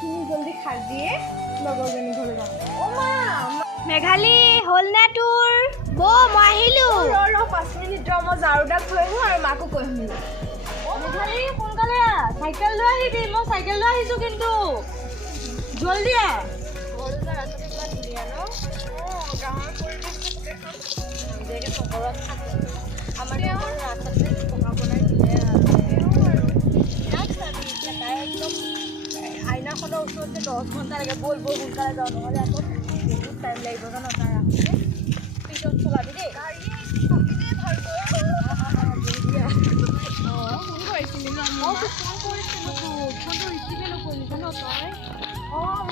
কাপোৰখিনি জলদি সাজিয়ে লগৰজনী ঘৰলৈ যাওঁ। অ' মা মেঘালী হ'ল নে তোৰ? বৌ মই আহিলোঁ। ৰ 5 মিনিট ৰ, মই ঝাৰুডাল থৈ আহিম আৰু মাকো কৈ আহিম। মেঘালী সোনকালে চাইকেল লৈ আহিবি, মই চাইকেল লৈ আহিছোঁ কিন্তু জলদি আহ। ৰাস্তাটো ইমান ধুনীয়া ন? গাঁৱৰ পৰিৱেশটো চহৰত থাকে। আমাৰ ৰাস্তাটো পকা বনাই দিলে আৰু একদম আইনাখনৰ ওচৰত যে 10 ঘণ্টা লাগে। ব'ল সোনকালে যাওঁ, নহ'লে আকৌ বহুত টাইম লাগিব জানো তাৰ ৰাস্তাটো। পিছত চলাবি দেই। ফোন কৰিছিলি ন? ফোনটো ৰিচিভে নকৰিলি জানো তই?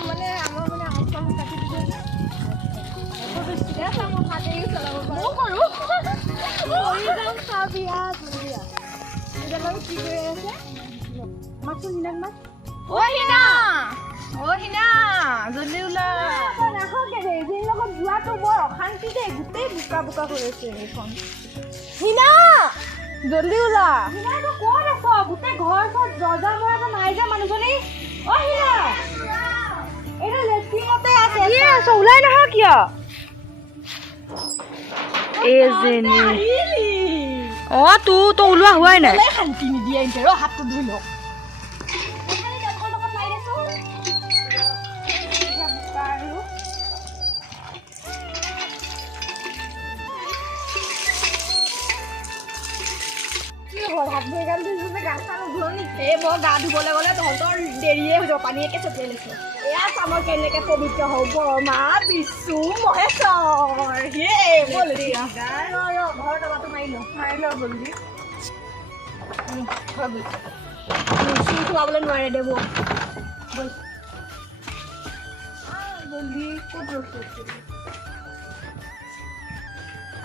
মানে আমাৰ আউটকাম কাটি দিছে যে। মই হাতেই চলাব পাৰোঁ। ময়ো কৰোঁ। চাবি এতিয়া বাৰু কি কৰি আছে? মাতচোন হিনাক মাত। অ' হিনা জলদি ওলা। নাহকে দে, এইজনীৰ লগত যোৱাটো বৰ অশান্তি দেই। গোটেই বোকা হৈ আছে এইখন। হিনা জলদি ওলা। হিনা তই ক'ত আছ? গোটেই ঘৰ চৰ দৰ্জা মৰা নাই যে মানুহজনী। অ' হিনা এইটো লেট্ৰিনতে আছে। কি আছ? ওলাই নাহ কিয়? অ' তো ওলোৱা হোৱাই নাই। শান্তি নিদিয়ে ৰ, হাতটো ধুই লওক। মই গা ধুবলৈ গ'লে তহঁতৰ দেৰিয়ে হৈ যাব, পানী একে ছটিয়াই লৈছে। এয়া চামৰ কেনেকে পবিত্ৰ হ'ব মা বিশু মহেশ্বৰ। ঘৰৰ দবাটো মাৰি ল জলদি। চুৰ সোমাবলৈ নোৱাৰে দে বৌ। জলদি ক'ত ৰখি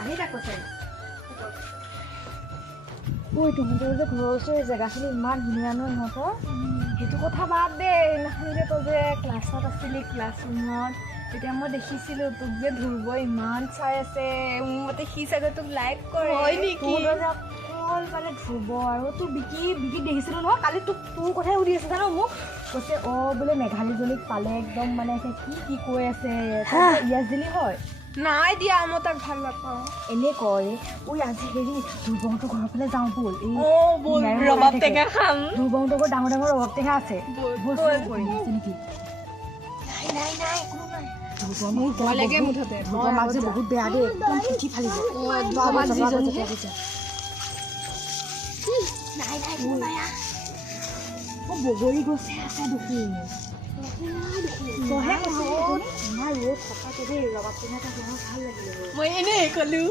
আহি থাকো চাই। ঐ তহঁতৰ যে ঘৰৰ ওচৰৰ জেগাখিনি ইমান ধুনীয়া ন ইহঁতৰ? সেইটো কথা বাদ দে। সেইদিনাখন যে তই যে ক্লাছত আছিলি, ক্লাছৰুমত, তেতিয়া মই দেখিছিলোঁ তোক যে ধ্ৰুৱ ইমান চাই আছে। মোৰ মতে সি চাগে তোক লাইক কৰে। হয় নেকি? তহঁতৰ যে অকল মানে ধ্ৰুৱ আৰু তোৰ বিকি দেখিছিলোঁ নহয়। কালি তোৰ কথাই সুধি আছে জানো মোক। কৈছে বোলে মেঘালীজনীক পালে একদম মানে কি কৈ আছে। ইয়াছ দিলি হয়? নাই দিয়া, মই তাক ভাল নাপাওঁ। এনে কয় আজি হেৰি ধ্ৰুৱহঁতৰ ঘৰৰ ফালে যাওঁ ব'ল। ৰবাব টেঙা খাম। ধ্ৰুৱহঁতৰ ঘৰত ডাঙৰ ৰবাব টেঙা আছে। মোৰ ভয় লাগে মুঠতে। ধ্ৰুৱৰ মাক যে বহুত বেয়া দেই, একদম পিঠি ফালিব। বগৰী গছে আছে দেখোন। মই এনেই ক'লো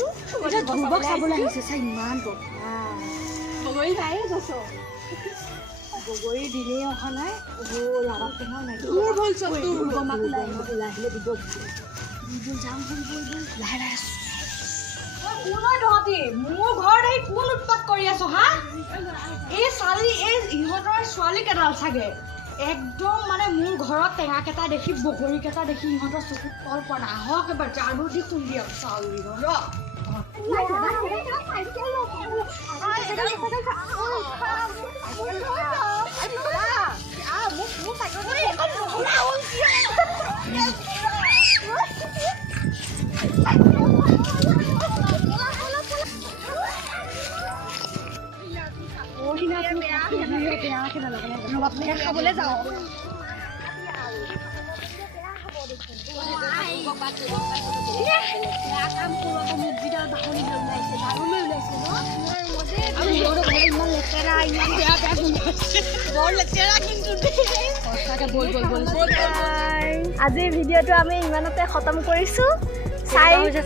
ধ্ৰুৱক চাবলৈ আহিছে চা, ইমান বগৰী নাই গছ। বগৰী দিনেই অহা নাই। লাভাক টেঙাও নাই। ওলাই আহিলে দিব। যাম লাহে লাহে। তহঁতি মোৰ ঘৰত আহি কোন উৎপাত কৰি আছ হা? এই ইহঁতৰ ছোৱালী কেইডাল চাগে একদম মানে মোৰ ঘৰত টেঙা কেইটা দেখি, বগৰী কেইটা দেখি ইহঁতৰ চকুত তল পৰা নাহক। এবাৰ ঝাৰু দি খুন্দি চাউল খাবলৈ যাওঁ। আজিৰ ভিডিঅ'টো আমি ইমানতে খতম কৰিছোঁ।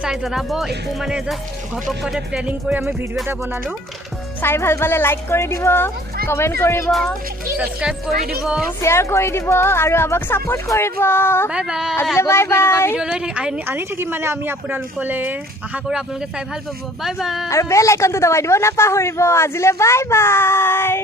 চাই জনাব। একো মানে জাষ্ট ঘপকতে প্লেনিং কৰি আমি ভিডিঅ' এটা বনালোঁ। চাই ভাল পালে লাইক কৰি দিব, কমেণ্ট কৰিব, ছাবস্ক্ৰাইব কৰি দিব, শ্বেয়াৰ কৰি দিব আৰু আমাক ছাপোৰ্ট কৰিব। Bye bye. আজিলৈ বাই বাই। ভিডিঅ' লৈ আনি থাকিম মানে আমি আপোনালোকলৈ। আশা কৰোঁ আপোনালোকে চাই ভাল পাব। Bye bye. আৰু বেল আইকনটো দবাই দিব নাপাহৰিব। আজিলৈ বাই বাই।